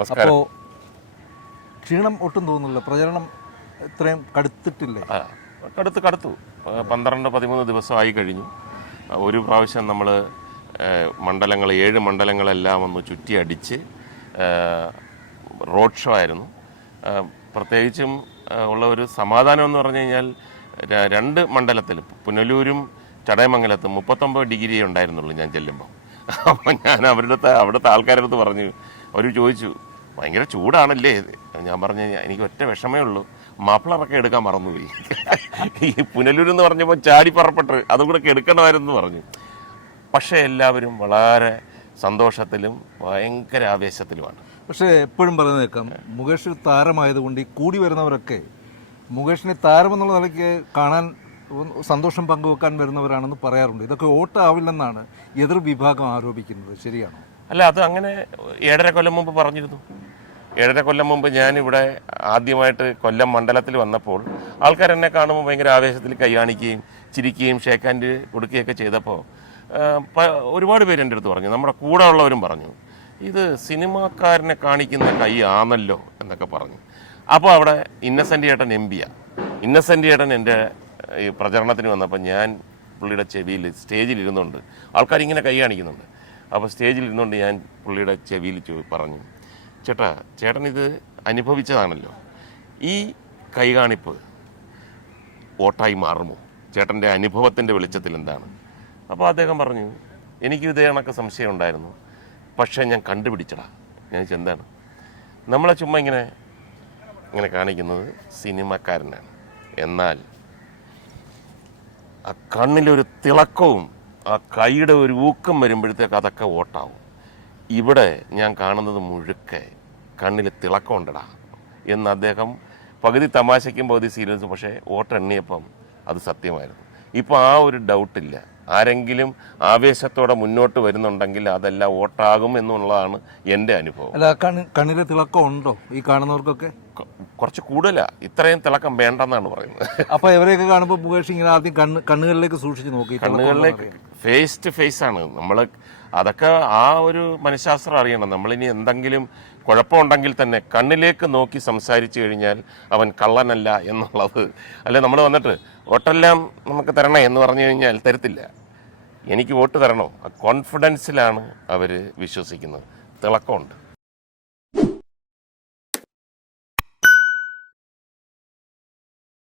അപ്പോൾ ക്ഷീണം ഒട്ടും തോന്നുന്നില്ല, പ്രചരണം ഇത്രയും കടുത്തിട്ടില്ലേ? കടുത്തു 12-13 ദിവസമായി കഴിഞ്ഞു. ഒരു പ്രാവശ്യം നമ്മൾ മണ്ഡലങ്ങൾ 7 മണ്ഡലങ്ങളെല്ലാം ഒന്ന് ചുറ്റി അടിച്ച് റോഡ് ഷോ ആയിരുന്നു. പ്രത്യേകിച്ചും ഉള്ള ഒരു സമാധാനം എന്ന് പറഞ്ഞു കഴിഞ്ഞാൽ 2 മണ്ഡലത്തിലും പുനലൂരും ചടയമംഗലത്തും 39 ഡിഗ്രി ഉണ്ടായിരുന്നുള്ളൂ ഞാൻ ചെല്ലുമ്പോൾ. അപ്പോൾ ഞാൻ അവിടുത്തെ ആൾക്കാരുടെ അടുത്ത് പറഞ്ഞു, അവർ ചോദിച്ചു ഭയങ്കര ചൂടാണല്ലേ? ഞാൻ പറഞ്ഞു എനിക്ക് ഒറ്റ വിഷമേ ഉള്ളൂ, മഫ്ലറൊക്കെ എടുക്കാൻ മറന്നുപോയി. ഈ പുനലൂരെന്ന് പറഞ്ഞപ്പോൾ ചാടി പറപ്പെട്ട് അതും കൂടെ എടുക്കണമായിരുന്നു പറഞ്ഞു. പക്ഷേ എല്ലാവരും വളരെ സന്തോഷത്തിലും ഭയങ്കര ആവേശത്തിലുമാണ്. പക്ഷേ എപ്പോഴും പറയുന്നത് കേൾക്കാം, മുകേഷ് താരമായതുകൊണ്ട് ഈ കൂടി വരുന്നവരൊക്കെ മുകേഷിനെ താരമെന്നുള്ള നിലയ്ക്ക് കാണാൻ സന്തോഷം പങ്കുവെക്കാൻ വരുന്നവരാണെന്ന് പറയാറുണ്ട്. ഇതൊക്കെ വോട്ടാവില്ലെന്നാണ് എതിർ വിഭാഗം ആരോപിക്കുന്നത്. ശരിയാണോ? അല്ല, അത് അങ്ങനെ 7.5 കൊല്ലം മുമ്പ് പറഞ്ഞിരുന്നു. 7.5 കൊല്ലം മുമ്പ് ഞാനിവിടെ ആദ്യമായിട്ട് കൊല്ലം മണ്ഡലത്തിൽ വന്നപ്പോൾ ആൾക്കാർ എന്നെ കാണുമ്പോൾ ഭയങ്കര ആവേശത്തിൽ കൈ കാണിക്കുകയും ചിരിക്കുകയും ഷേക്ക് ഹാൻഡ് കൊടുക്കുകയൊക്കെ ചെയ്തപ്പോൾ ഒരുപാട് പേര് എൻ്റെ അടുത്ത് പറഞ്ഞു, നമ്മുടെ കൂടെ ഉള്ളവരും പറഞ്ഞു, ഇത് സിനിമാക്കാരനെ കാണിക്കുന്ന കൈ ആണല്ലോ എന്നൊക്കെ പറഞ്ഞു. അപ്പോൾ അവിടെ ഇന്നസെൻ്റ് ചേട്ടൻ MP-യാണ്. ഇന്നസെൻ്റ് ചേട്ടൻ എൻ്റെ ഈ പ്രചരണത്തിന് വന്നപ്പോൾ ഞാൻ പുള്ളിയുടെ ചെവിയിൽ സ്റ്റേജിൽ ഇരുന്നുകൊണ്ട് ആൾക്കാരിങ്ങനെ കൈ കാണിക്കുന്നുണ്ട്. അപ്പോൾ സ്റ്റേജിൽ ഇരുന്നുകൊണ്ട് ഞാൻ പുള്ളിയുടെ ചെവിയിൽ പറഞ്ഞു, ചേട്ടൻ ഇത് അനുഭവിച്ചതാണല്ലോ, ഈ കൈകാണിപ്പ് വോട്ടായി മാറുമോ? ചേട്ടൻ്റെ അനുഭവത്തിൻ്റെ വെളിച്ചത്തിൽ എന്താണ്? അപ്പോൾ അദ്ദേഹം പറഞ്ഞു, എനിക്ക് ഇതേ കണക്ക് സംശയം ഉണ്ടായിരുന്നു, പക്ഷേ ഞാൻ കണ്ടുപിടിച്ചടാ. ഞാൻ എന്താണ്, നമ്മളെ ചുമ്മാ ഇങ്ങനെ കാണിക്കുന്നത് സിനിമക്കാരനാണ്, എന്നാൽ ആ കണ്ണിലൊരു തിളക്കവും ആ കൈയുടെ ഒരു ഊക്കം വരുമ്പോഴത്തേക്ക് അതൊക്കെ വോട്ടാവും. ഇവിടെ ഞാൻ കാണുന്നത് മുഴുക്കെ കണ്ണിൽ തിളക്കമുണ്ടടാ എന്ന് അദ്ദേഹം പകുതി തമാശയ്ക്കും പകുതി സീരിയസും, പക്ഷേ വോട്ട് എണ്ണിയപ്പം അത് സത്യമായിരുന്നു. ഇപ്പോൾ ആ ഒരു ഡൗട്ടില്ല. ആരെങ്കിലും ആവേശത്തോടെ മുന്നോട്ട് വരുന്നുണ്ടെങ്കിൽ അതെല്ലാം വോട്ടാകും എന്നുള്ളതാണ് എൻ്റെ അനുഭവം. അല്ല, കണ്ണിലെ തിളക്കം ഉണ്ടോ ഈ കാണുന്നവർക്കൊക്കെ? കുറച്ച് കൂടുതലാ, ഇത്രയും തിളക്കം വേണ്ടെന്നാണ് പറയുന്നത്. അപ്പോൾ ഇവരെയൊക്കെ കാണുമ്പോൾ മുകേഷ് ഇങ്ങനെ ആദ്യം കണ്ണുകളിലേക്ക് സൂക്ഷിച്ച് നോക്കി, കണ്ണുകളിലേക്ക് ഫേസ് ടു ഫേസ് ആണ് നമ്മൾ. അതൊക്കെ ആ ഒരു മനഃശാസ്ത്രം അറിയണം. നമ്മളിനി എന്തെങ്കിലും കുഴപ്പമുണ്ടെങ്കിൽ തന്നെ കണ്ണിലേക്ക് നോക്കി സംസാരിച്ചു കഴിഞ്ഞാൽ അവൻ കള്ളനല്ല എന്നുള്ളത്. അല്ലെ, നമ്മൾ വന്നിട്ട് വോട്ടെല്ലാം നമുക്ക് തരണേ എന്ന് പറഞ്ഞു കഴിഞ്ഞാൽ തരത്തില്ല. എനിക്ക് വോട്ട് തരണോ, ആ കോൺഫിഡൻസിലാണ് അവർ വിശ്വസിക്കുന്നത്. തിളക്കമുണ്ട്.